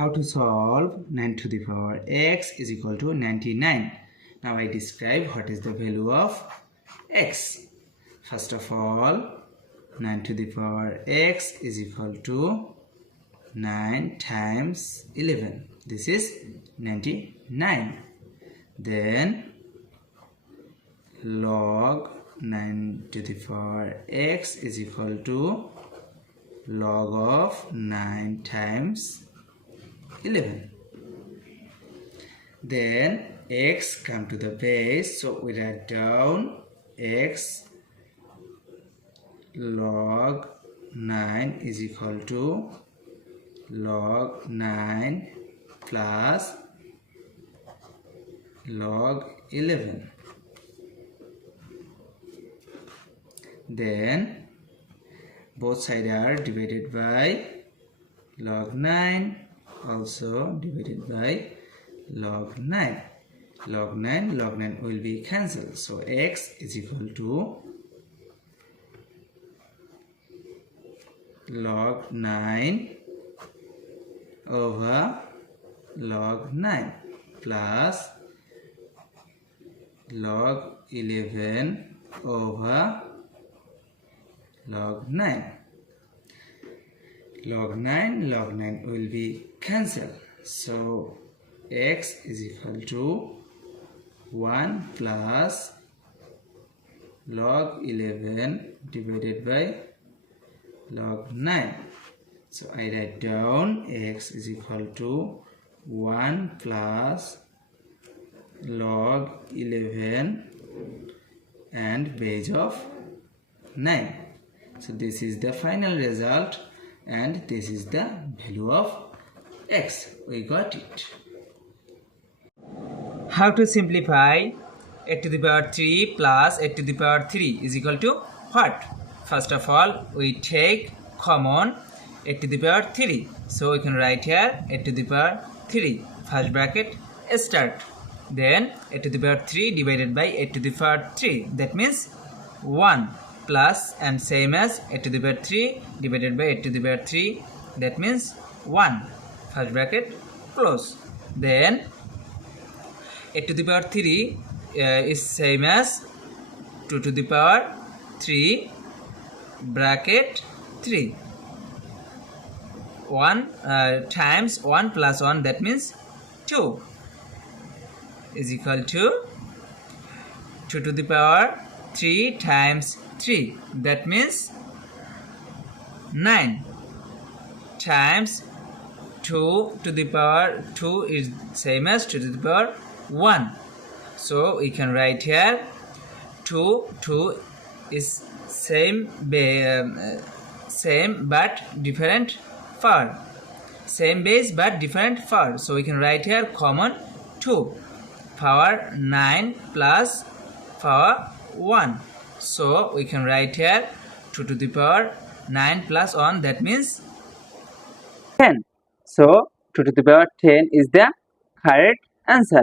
how to solve 9 to the power x is equal to 99. Now I describe what is the value of x. First of all, 9 to the power x is equal to 9 times 11. This is 99. Then log 9 to the power x is equal to log of 9 times 11. Then x come to the base, so we write down x log 9 is equal to log 9 plus log 11. Then both sides are divided by log 9, also divided by log 9. Log 9 will be cancelled. So x is equal to log 9 over log 9 plus log 11 over log 9. Log 9 will be cancelled. So x is equal to 1 plus log 11 divided by log 9. So I write down x is equal to 1 plus log 11 and base of 9. So this is the final result and this is the value of x. We got it. How to simplify 8 to the power 3 plus 8 to the power 3 is equal to what? First of all, we take common 8 to the power 3. So we can write here 8 to the power 3. First bracket start. Then 8 to the power 3 divided by 8 to the power 3. That means 1 plus and same as 8 to the power 3 divided by 8 to the power 3. That means 1. First bracket close. Then 8 to the power 3 is same as 2 to the power 3 bracket 3. 1 times 1 plus 1, that means 2 is equal to 2 to the power 3 times 3, that means 9 times 2 to the power 2 is same as 2 to the power 1. So we can write here 2 is same but different power. Same base but different power. So we can write here common 2 power 9 plus power 1. So we can write here 2 to the power 9 plus 1, that means 10. So 2 to the power 10 is the correct answer.